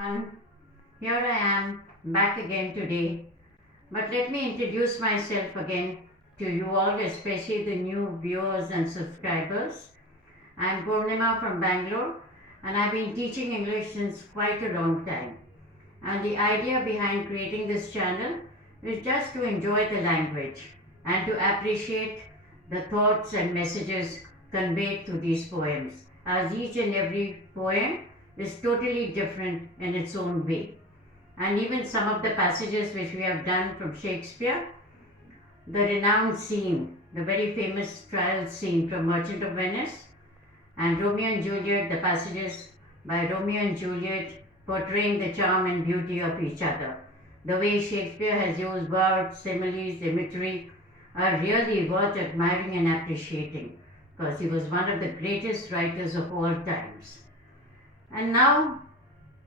everyone. Here I am back again today. But let me introduce myself again to you all, especially the new viewers and subscribers. I'm Purnima from Bangalore and I've been teaching English since quite a long time. And the idea behind creating this channel is just to enjoy the language and to appreciate the thoughts and messages conveyed through these poems, as each and every poem is totally different in its own way. And even some of the passages which we have done from Shakespeare, the renowned scene, the very famous trial scene from Merchant of Venice, and Romeo and Juliet, the passages by Romeo and Juliet portraying the charm and beauty of each other. The way Shakespeare has used words, similes, imagery are really worth admiring and appreciating, because he was one of the greatest writers of all times. And now,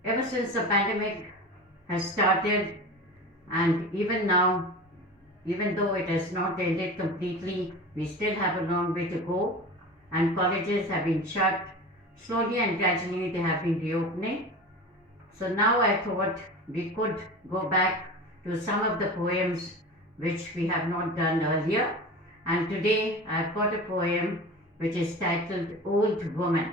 ever since the pandemic has started, and even now, even though it has not ended completely, we still have a long way to go, and colleges have been shut. Slowly and gradually they have been reopening. So now I thought we could go back to some of the poems which we have not done earlier. And today I've got a poem which is titled Old Woman,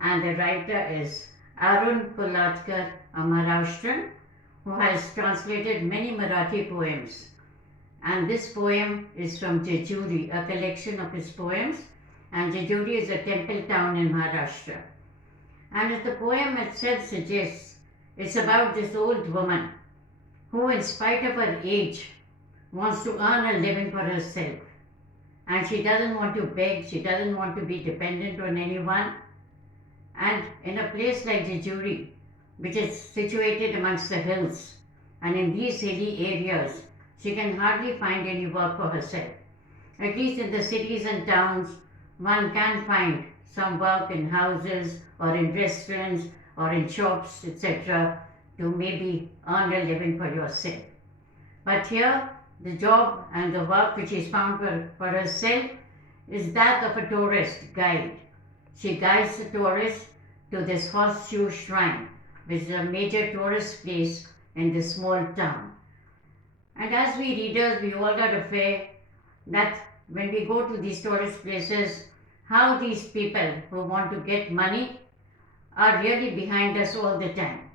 and the writer is Arun Kolatkar, a Maharashtrian who has translated many Marathi poems. And this poem is from Jejuri, a collection of his poems. And Jejuri is a temple town in Maharashtra. And as the poem itself suggests, it's about this old woman who, in spite of her age, wants to earn a living for herself. And she doesn't want to beg, she doesn't want to be dependent on anyone. And in a place like Jejuri, which is situated amongst the hills, and in these hilly areas, she can hardly find any work for herself. At least in the cities and towns, one can find some work in houses or in restaurants or in shops, etc., to maybe earn a living for yourself. But here, the job and the work which is found for herself is that of a tourist guide. She guides the tourists to this horseshoe shrine, which is a major tourist place in this small town. And as we readers, we all are aware that when we go to these tourist places, how these people who want to get money are really behind us all the time.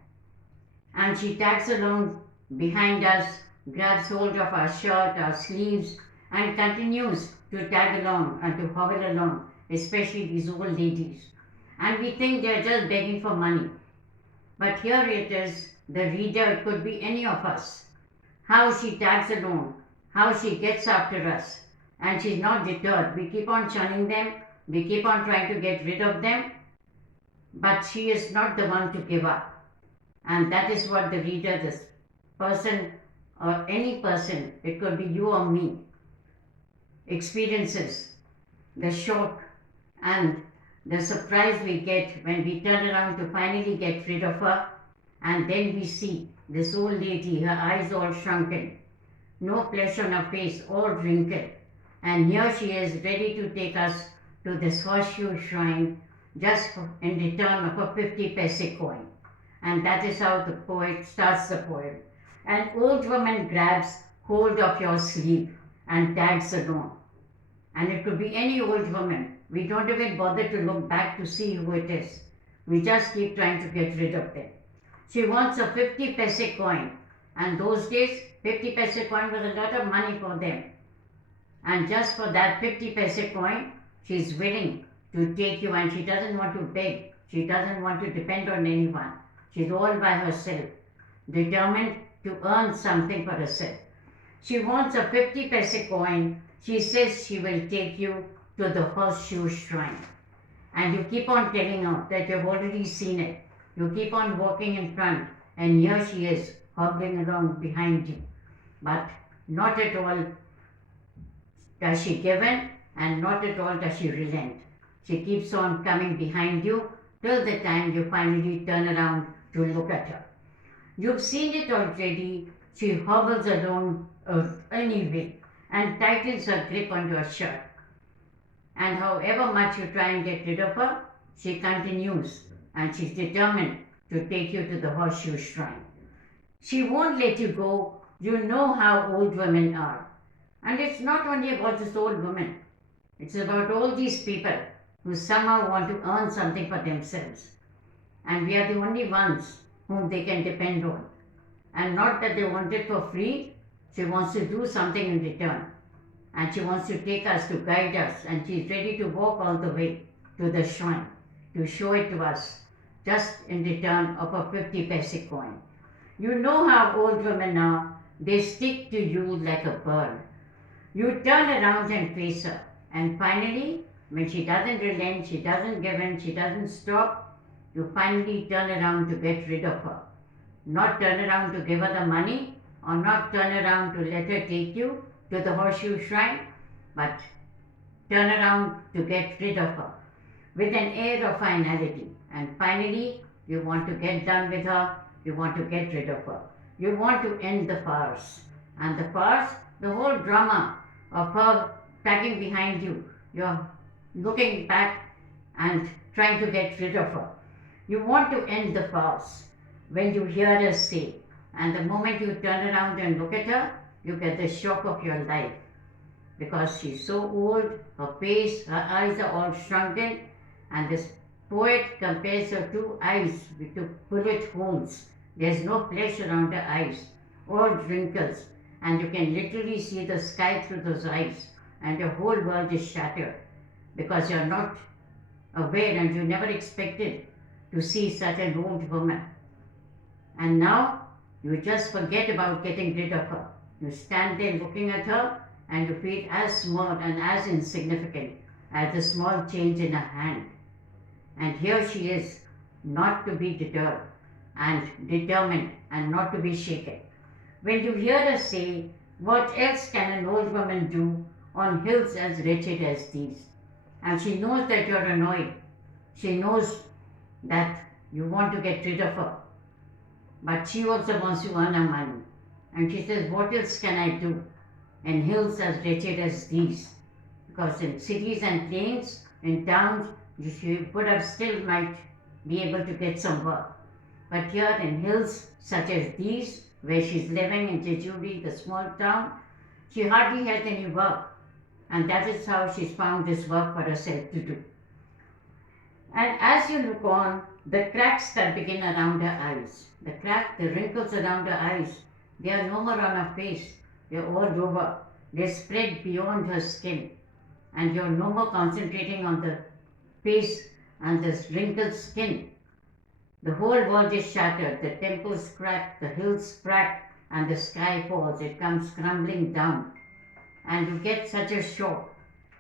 And she tags along behind us, grabs hold of our shirt, our sleeves, and continues to tag along and to hobble along, especially these old ladies. And we think they are just begging for money. But here it is, the reader, it could be any of us, how she tags along, how she gets after us, and she's not deterred. We keep on shunning them, we keep on trying to get rid of them, but she is not the one to give up. And that is what the reader, this person or any person, it could be you or me, experiences the shock and the surprise we get when we turn around to finally get rid of her, and then we see this old lady, her eyes all shrunken, no flesh on her face, all wrinkled, and here she is ready to take us to this horseshoe shrine just in return of a 50 paise coin. And that is how the poet starts the poem. An old woman grabs hold of your sleeve and tags along. And it could be any old woman. We don't even bother to look back to see who it is. We just keep trying to get rid of them. She wants a 50 paise coin. And those days, 50 paise coin was a lot of money for them. And just for that 50 paise coin, she's willing to take you, and she doesn't want to beg. She doesn't want to depend on anyone. She's all by herself, determined to earn something for herself. She wants a 50 paise coin. She says she will take you to the horseshoe shrine. And you keep on telling her that you've already seen it. You keep on walking in front, and here she is, hobbling along behind you. But not at all does she give in, and not at all does she relent. She keeps on coming behind you till the time you finally turn around to look at her. You've seen it already. She hobbles along anyway and tightens her grip on your shirt. And however much you try and get rid of her, she continues, and she's determined to take you to the horseshoe shrine. She won't let you go. You know how old women are. And it's not only about this old woman, it's about all these people who somehow want to earn something for themselves. And we are the only ones whom they can depend on. And not that they want it for free, she wants to do something in return. And she wants to take us, to guide us, and she's ready to walk all the way to the shrine to show it to us, just in return of a 50 paise coin. You know how old women are, they stick to you like a bird. You turn around and face her, and finally, when she doesn't relent, she doesn't give in, she doesn't stop, you finally turn around to get rid of her. Not turn around to give her the money, or not turn around to let her take you to the horseshoe shrine, but turn around to get rid of her with an air of finality. And finally, you want to get done with her, you want to get rid of her. You want to end the farce. And the farce, the whole drama of her tagging behind you, you're looking back and trying to get rid of her. You want to end the farce when you hear her say, and the moment you turn around and look at her, you get the shock of your life. Because she's so old, her face, her eyes are all shrunken, and this poet compares her two eyes to bullet holes. There's no flesh around her eyes, all wrinkles, and you can literally see the sky through those eyes, and your whole world is shattered because you're not aware and you never expected to see such an old woman. And now you just forget about getting rid of her. You stand there looking at her and you feel as small and as insignificant as the small change in her hand. And here she is, not to be deterred and determined and not to be shaken. When you hear her say, what else can an old woman do on hills as wretched as these? And she knows that you're annoyed. She knows that you want to get rid of her. But she also wants to earn her money. And she says, what else can I do in hills as wretched as these? Because in cities and plains, in towns, you would have still might be able to get some work. But here in hills such as these, where she's living in Jejuri, the small town, she hardly has any work. And that is how she's found this work for herself to do. And as you look on, the cracks that begin around her eyes, the wrinkles around her eyes, they are no more on her face. They're all over. They're spread beyond her skin. And you're no more concentrating on the face and this wrinkled skin. The whole world is shattered. The temples crack, the hills crack, and the sky falls. It comes crumbling down. And you get such a shock.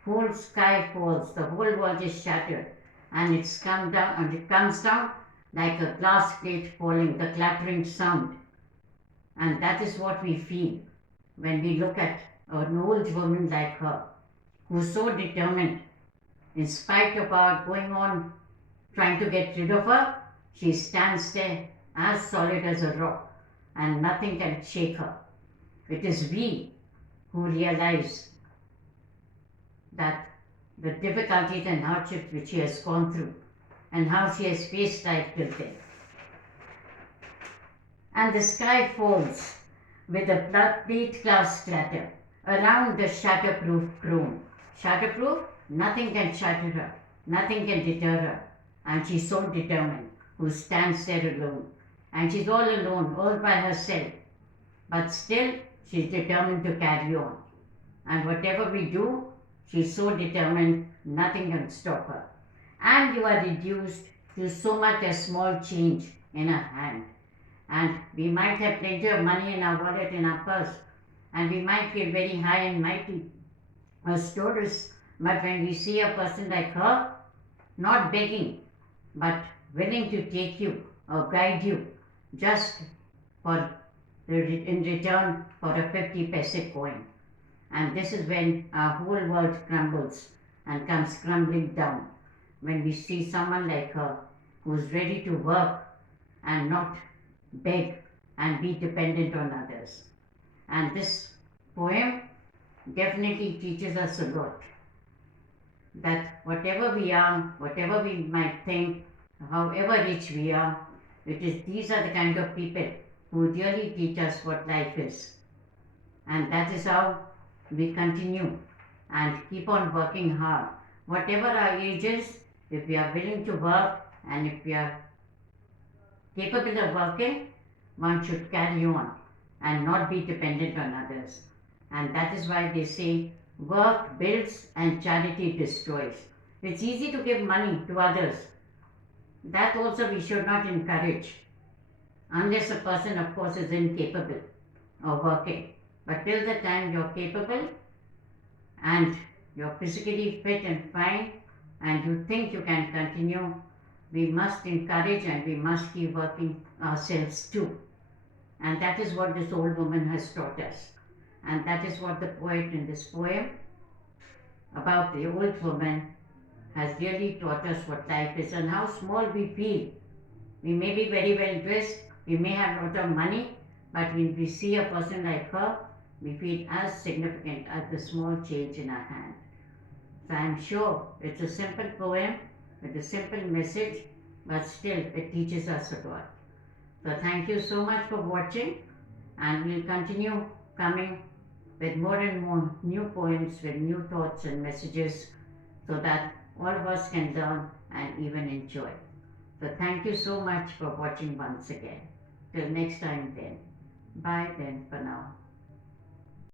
Whole sky falls. The whole world is shattered. And it comes down like a glass plate falling, the clattering sound. And that is what we feel when we look at an old woman like her, who's so determined, in spite of our going on trying to get rid of her, she stands there as solid as a rock, and nothing can shake her. It is we who realize that the difficulties and hardships which she has gone through, and how she has faced life till then. And the sky falls with a plate glass clatter around the shatterproof crone. Shatterproof? Nothing can shatter her, nothing can deter her, and she's so determined, who stands there alone. And she's all alone, all by herself, but still she's determined to carry on. And whatever we do, she's so determined, nothing can stop her. And you are reduced to so much as small change in her hand. And we might have plenty of money in our wallet, in our purse, and we might feel very high and mighty as tourists. But when we see a person like her, not begging, but willing to take you or guide you just in return for a 50 paise coin. And this is when our whole world crumbles and comes crumbling down. When we see someone like her who's ready to work and not beg and be dependent on others. And this poem definitely teaches us a lot. That whatever we are, whatever we might think, however rich we are, These are the kind of people who really teach us what life is. And that is how we continue and keep on working hard. Whatever our age is, if we are willing to work and if we are capable of working, one should carry on and not be dependent on others. And that is why they say work builds and charity destroys. It's easy to give money to others. That also we should not encourage, unless a person, of course, is incapable of working. But till the time you're capable and you're physically fit and fine and you think you can continue, we must encourage and we must keep working ourselves too. And that is what this old woman has taught us. And that is what the poet in this poem about the old woman has really taught us what life is and how small we feel. We may be very well dressed, we may have a lot of money, but when we see a person like her, we feel as significant as the small change in our hand. So I'm sure it's a simple poem with a simple message, but still it teaches us a lot. So thank you so much for watching, and we'll continue coming with more and more new poems with new thoughts and messages so that all of us can learn and even enjoy. So thank you so much for watching once again. Till next time then. Bye then for now.